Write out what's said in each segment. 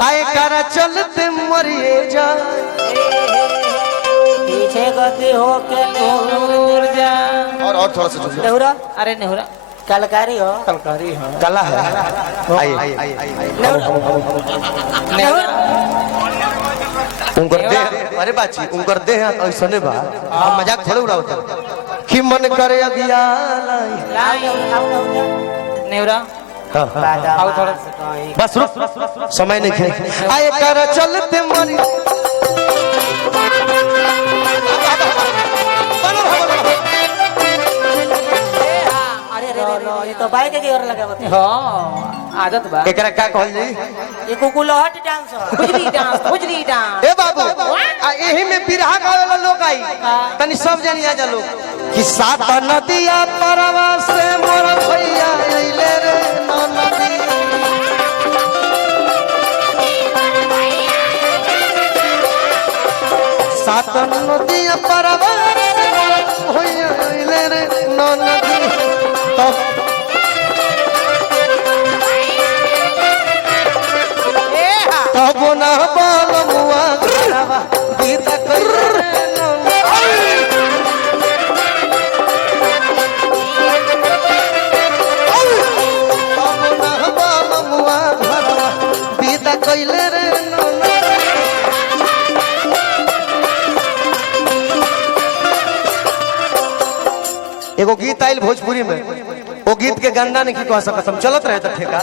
आए कर चलते मरिए जा पीछे गति हो के नेहुर जा। और थोड़ा सा नेहुरा, अरे नेहुरा कलकारी हो, कलकारी है, कला है। आइए नेहुर उनकर दे, अरे बाची उनकर दे ऐसा नहीं बा, हम मजाक थोड़े उड़ाते कि मन करे अगिया नेहुरा आओ थोड़ा बस रुक, समय नहीं खे। आए कर चलते मरी ये तो बाइक के ओर लगा बते। हां आदत बा एकरा का कहल जाई? ये कुकुलहट डांस हो, खुजली डांस। ए बाबू आ एही में बिरहा गावे वाला लोग आई तनी सब जानी आ जा लोग कि सात नदिया परवा से मोर भैया आइले रे नदी। सात नदिया परवा से मोर भैया आइले रे नदी। तब ना बाल मुआ घरवा गीत कर तब ना बाल मुआ घरवा गीत कइले रे। एगो गीत आइल भोजपुरी में, वो गीत के गंदा नहीं कह सकत, हम चलत रहे त ठेका।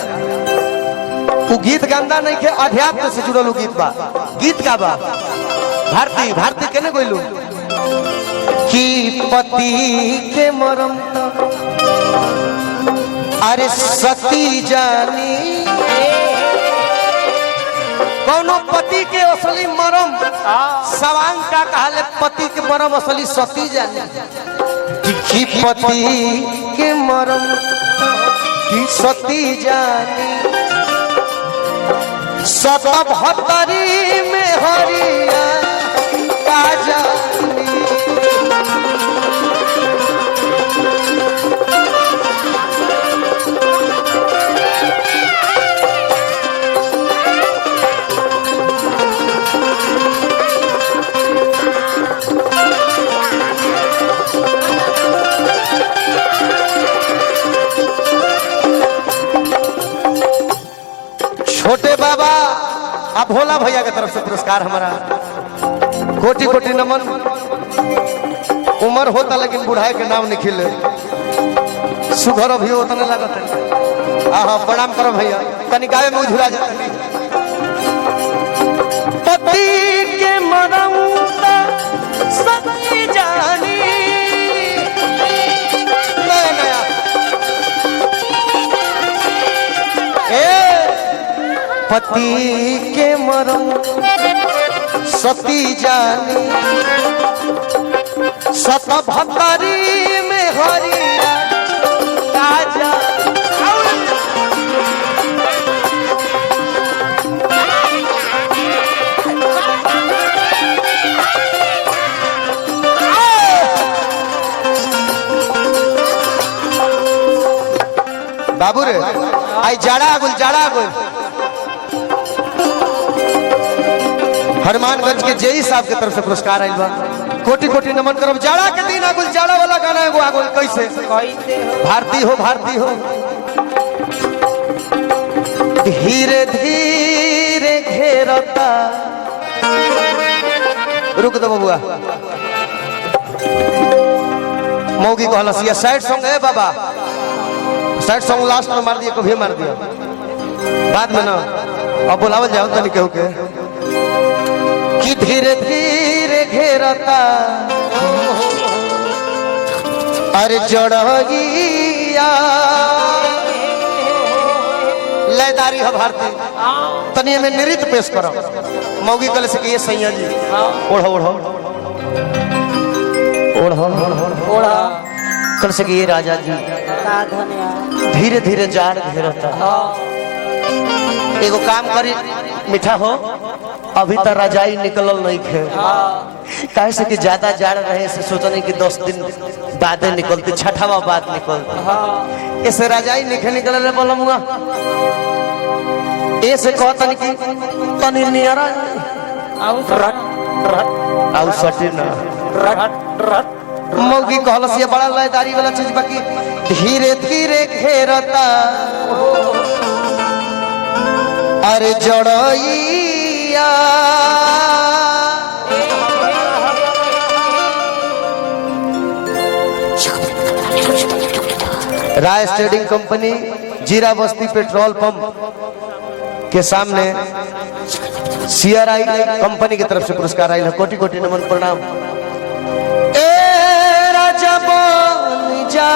वो गीत गंदा नहीं के अध्यात्म से जुड़ल गीत बा। गीत का बा भारती भारती केने कोइलू कि पति के मरम अरे सती जानी। कौनो पति के असली मरम सवांग का कहले पति के मरम असली सती जानी। कि पति के मरम की सती जानी। सतभतरी में हरिया का जानी। छोटे बाबा अब भोला भैया की तरफ से पुरस्कार हमारा कोटि कोटि नमन। उम्र होता लेकिन बुढ़ाई के नाम नहीं खिले, सुघर अभी होता नहीं लगता। हाँ प्रणाम करो भैया, तनी गावे में झुला जाता। पति के मरम सती जानी। नया नया पति के मरम सती जानी। सतभतरी में हरिया राजा। बाबू रे आई जाड़ा गुल हनुमानगंज के जेई साहब के तरफ से पुरस्कार आइल बा। कोटि कोटि नमन करब। जाड़ा के दिन आगुल जाड़ा वाला गाना एगो आगुल कैसे भारती हो भारती हो। धीरे धीरे घेरता। रुक दो बबुआ, मौगी को हलसिया साइड सॉन्ग है बाबा, साइड सॉन्ग लास्ट में मार दिया, कभी मार दिया बाद में ना। अब बुलावल जाओ तो नहीं कहू के कि धीरे धीरे घेरता। अरे जड़गिया लयदारी है भारती। तनी में नृत्य पेश करो। मौगी कल से कि ये सैया जी ओढ़ो ओढ़ो ओढ़ो ओढ़ो कल से कि ये राजा जी धीरे धीरे जाड़ घेरता। एगो काम करी मीठा हो, अभी तक रजाई निकलल नहीं खे। कैसे कि ज्यादा जाड़ रहे से सोचने कि 10 दिन बाद निकलते, छठावा बाद निकलते। इसे रजाई नहीं निकल रहे बोलूंगा। ऐसे कहतन कि तनी नियरा आउ रट रट आउ सटी ना रट रट मौगी कहलस ये बड़ा लयदारी वाला चीज बाकी धीरे धीरे घेरता अरे जड़ैया राय ट्रेडिंग कंपनी जीरा बस्ती पेट्रोल पंप के सामने सीआरआई कंपनी की तरफ से पुरस्कार आई है। कोटि कोटि नमन प्रणाम। ए राजा बन जा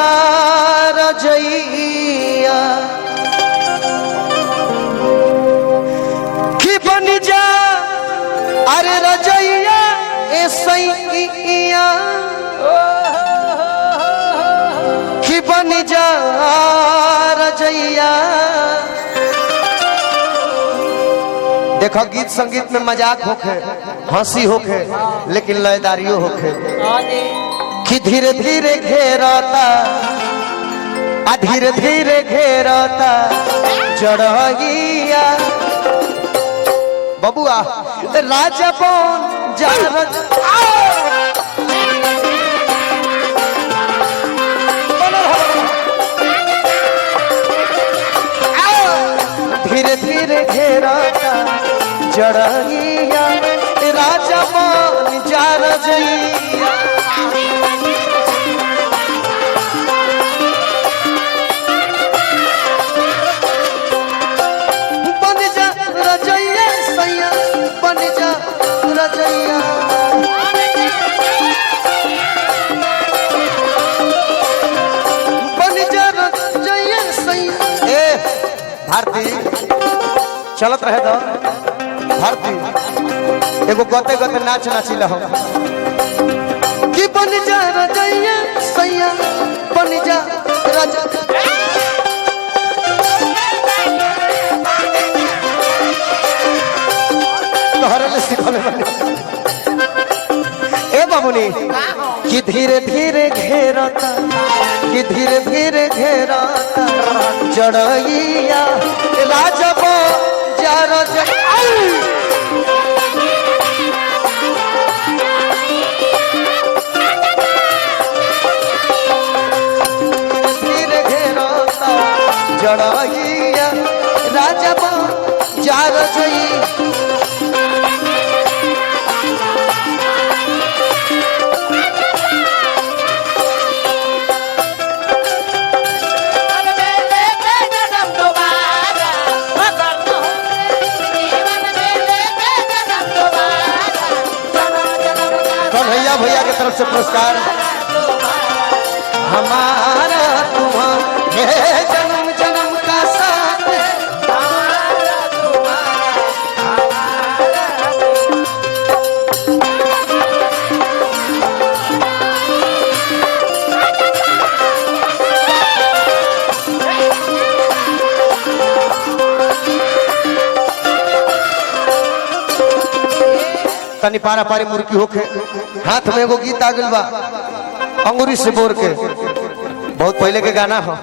रजैया कि बन जा अरे रजैया ए सैया कि बन जा रजैया। देखो गीत संगीत में मजाक होखे हंसी होखे लेकिन लयदारियों होखे कि धीरे धीरे घेरता आ धीरे धीरे घेरता जड़ैया बबुआ राजा बन जा धीरे धीरे घेरता जड़ैया राजा बन जा रजैया। बन जा रजैया सैया बन जा रजैया बन जा रजैया सैया। ए भारती चलत रहे तो भारती एगो गते गते नाच नाचिला हो कि बन जा रजैया सैया बन जा राजा तोहरे ले सिखले बने ए बाबूनी कि धीरे धीरे घेरता कि धीरे धीरे घेरता जड़ैया राजा बन जा रजैया। जड़ैया राजा बन जा रजैया। कन्हैया भैया की तरफ से पुरस्कार हमारा तुम्हारा जन्म जन्म का साथ तनी पारा पारी मुर्गी होके हाथ में एगो गीत आ गइल बा अंगूरी से बोर के बहुत पहले के गाना हो।